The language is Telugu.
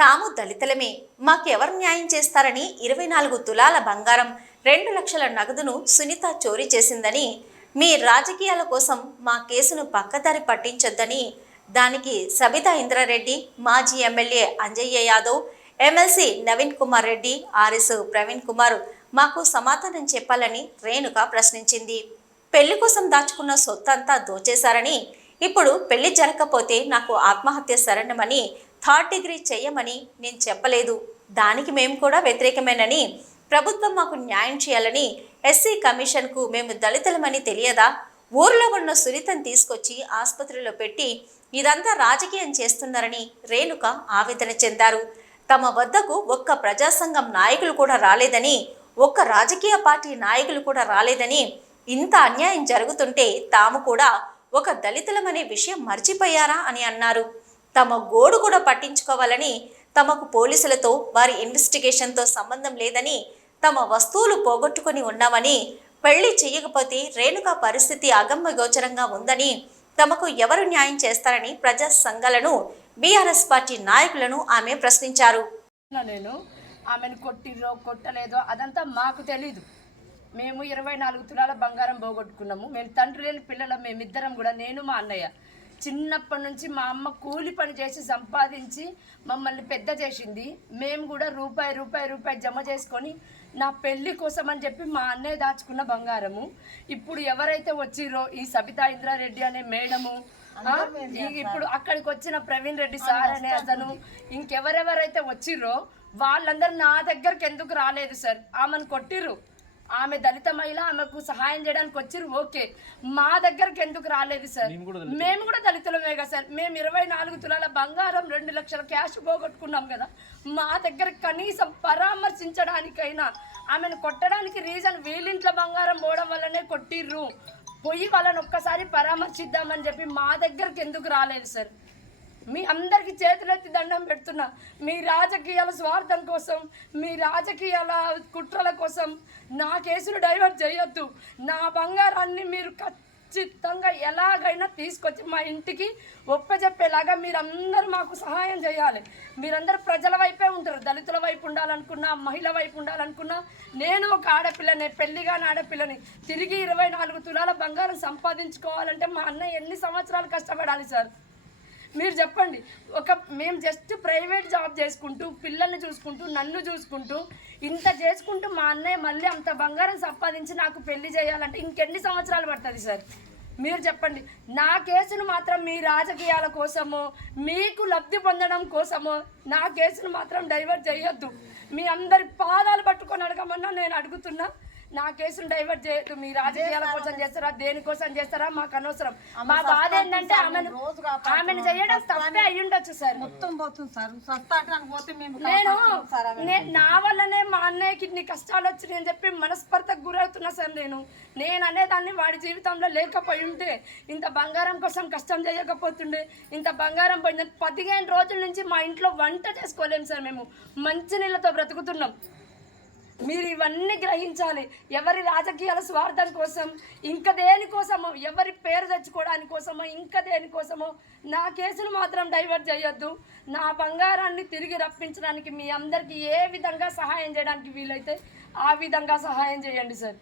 తాము దళితులమే. మాకెవరు న్యాయం చేస్తారని ఇరవై నాలుగు తులాల బంగారం రెండు లక్షల నగదును సునీత చోరీ చేసిందని మీ రాజకీయాల కోసం మా కేసును పక్కదారి పట్టించొద్దని దానికి సబితా ఇంద్రారెడ్డి మాజీ MLA Anjaiah Yadav MLC Naveen Kumar Reddy R S Praveen Kumar మాకు సమాధానం చెప్పాలని రేణుక ప్రశ్నించింది. పెళ్ళి కోసం దాచుకున్న సొత్తంతా దోచేశారని ఇప్పుడు పెళ్ళి జరగకపోతే నాకు ఆత్మహత్య శరణమని థర్డ్ డిగ్రీ చేయమని నేను చెప్పలేదు. దానికి మేము కూడా వ్యతిరేకమేనని ప్రభుత్వం మాకు న్యాయం చేయాలని ఎస్సీ కమిషన్కు మేము దళితులమని తెలియదా? ఊర్లో ఉన్న సునీతను తీసుకొచ్చి ఆసుపత్రిలో పెట్టి ఇదంతా రాజకీయం చేస్తున్నారని రేణుక ఆవేదన చెందారు. తమ వద్దకు ఒక్క ప్రజాసంఘం నాయకులు కూడా రాలేదని ఒక్క రాజకీయ పార్టీ నాయకులు కూడా రాలేదని ఇంత అన్యాయం జరుగుతుంటే తాము కూడా ఒక దళితులమనే విషయం మర్చిపోయారా అని అన్నారు. తమ గోడు కూడా పట్టించుకోవాలని తమకు పోలీసులతో వారి ఇన్వెస్టిగేషన్తో సంబంధం లేదని తమ వస్తువులు పోగొట్టుకొని ఉన్నామని పెళ్ళి చేయకపోతే రేణుక పరిస్థితి అగమ్యగోచరంగా ఉందని తమకు ఎవరు న్యాయం చేస్తారని ప్రజా సంఘాలను బీఆర్ఎస్ పార్టీ నాయకులను ఆమె ప్రశ్నించారు. నేను ఆమెను కొట్టిర్రో కొట్టలేదో అదంతా మాకు తెలీదు. మేము ఇరవై నాలుగు తులాల బంగారం పోగొట్టుకున్నాము. మేము తండ్రి లేని పిల్లలం మేమిద్దరం కూడా నేను మా అన్నయ్య. చిన్నప్పటి నుంచి మా అమ్మ కూలి పని చేసి సంపాదించి మమ్మల్ని పెద్ద చేసింది. మేము కూడా రూపాయి రూపాయి రూపాయి జమ చేసుకొని నా పెళ్ళి కోసం అని చెప్పి మా అన్నయ్య దాచుకున్న బంగారము. ఇప్పుడు ఎవరైతే వచ్చిర్రో ఈ సబితా ఇంద్రారెడ్డి అనే మేడము ఇప్పుడు అక్కడికి వచ్చిన ప్రవీణ్ రెడ్డి సార్ అనే అతను ఇంకెవరెవరైతే వచ్చిర్రో వాళ్ళందరూ నా దగ్గరికి ఎందుకు రాలేదు సార్? ఆమెను కొట్టిర్రు. ఆమె దళిత మహిళ ఆమెకు సహాయం చేయడానికి వచ్చిర్రు ఓకే. మా దగ్గరికి ఎందుకు రాలేదు సార్? మేము కూడా దళితులమే. కదా సార్. మేము ఇరవై నాలుగు తులాల బంగారం రెండు లక్షల క్యాష్ పోగొట్టుకున్నాం కదా. మా దగ్గర కనీసం పరామర్శించడానికైనా ఆమెను కొట్టడానికి రీజన్ వీళ్ళింట్లో బంగారం పోవడం వల్లనే కొట్టిర్రు. పోయి వాళ్ళని ఒక్కసారి పరామర్శిద్దామని చెప్పి మా దగ్గరికి ఎందుకు రాలేదు సార్? మీ అందరికీ చేతులెత్తి దండం పెడుతున్నా. మీ రాజకీయాల స్వార్థం కోసం మీ రాజకీయాల కుట్రల కోసం నా కేసులు డైవర్ట్ చేయొద్దు. నా బంగారాన్ని మీరు ఖచ్చితంగా ఎలాగైనా తీసుకొచ్చి మా ఇంటికి ఒప్పజెప్పేలాగా మీరందరూ మాకు సహాయం చేయాలి. మీరందరూ ప్రజల వైపే ఉంటారు. దళితుల వైపు ఉండాలనుకున్నా మహిళ వైపు ఉండాలనుకున్నా నేను ఒక ఆడపిల్లని పెళ్ళిగాని ఆడపిల్లని తిరిగి ఇరవై నాలుగు తులాల బంగారం సంపాదించుకోవాలంటే మా అన్నయ్య ఎన్ని సంవత్సరాలు కష్టపడాలి సార్? మీరు చెప్పండి. ఒక మేము జస్ట్ ప్రైవేట్ జాబ్ చేసుకుంటూ పిల్లల్ని చూసుకుంటూ నన్ను చూసుకుంటూ ఇంత చేసుకుంటూ మా అన్నయ్య మళ్ళీ అంత బంగారం సంపాదించి నాకు పెళ్ళి చేయాలంటే ఇంకెన్ని సంవత్సరాలు పడుతుంది సార్? మీరు చెప్పండి. నా కేసును మాత్రం మీ రాజకీయాల కోసమో మీకు లబ్ధి పొందడం కోసమో నా కేసును మాత్రం డైవర్ట్ చేయొద్దు. మీ అందరి పాదాలు పట్టుకొని అడగమన్నా నేను అడుగుతున్నా. నా కేసును డైవర్ట్ చేయొద్దు. మీ రాజకీయాల కోసం చేస్తారా? దేనికోసం చేస్తారా? మాకు అనవసరం. మా బాధ ఏంటంటే ఆమెను ఆమెను చేయడం తప్పే అయి ఉండొచ్చు సార్. మొత్తం పోతుంది సార్. స్వస్థాటానికి పోతే మేము నేను. నే- వల్లనే మా అన్నయ్యకి ఇన్ని కష్టాలు వచ్చినాయి అని చెప్పి మనస్పర్ధకు గురవుతున్నా సార్ నేను. నేను అనేదాన్ని వాడి జీవితంలో లేకపోయి ఉంటే ఇంత బంగారం కోసం కష్టం చేయకపోతుండే ఇంత బంగారం పోయింది పదిహేను రోజుల నుంచి మా ఇంట్లో వంట చేసుకోలేము సార్ మేము. మంచినీళ్ళతో బ్రతుకుతున్నాం. మీరు ఇవన్నీ గ్రహించాలి. ఎవరి రాజకీయాల స్వార్థం కోసం ఇంకా దేనికోసమో ఎవరి పేరు తెచ్చుకోవడానికి కోసమో ఇంకా దేనికోసమో నా కేసును మాత్రం డైవర్ట్ చేయొద్దు. నా బంగారాన్ని తిరిగి రప్పించడానికి మీ అందరికీ ఏ విధంగా సహాయం చేయడానికి వీలైతే ఆ విధంగా సహాయం చేయండి సార్.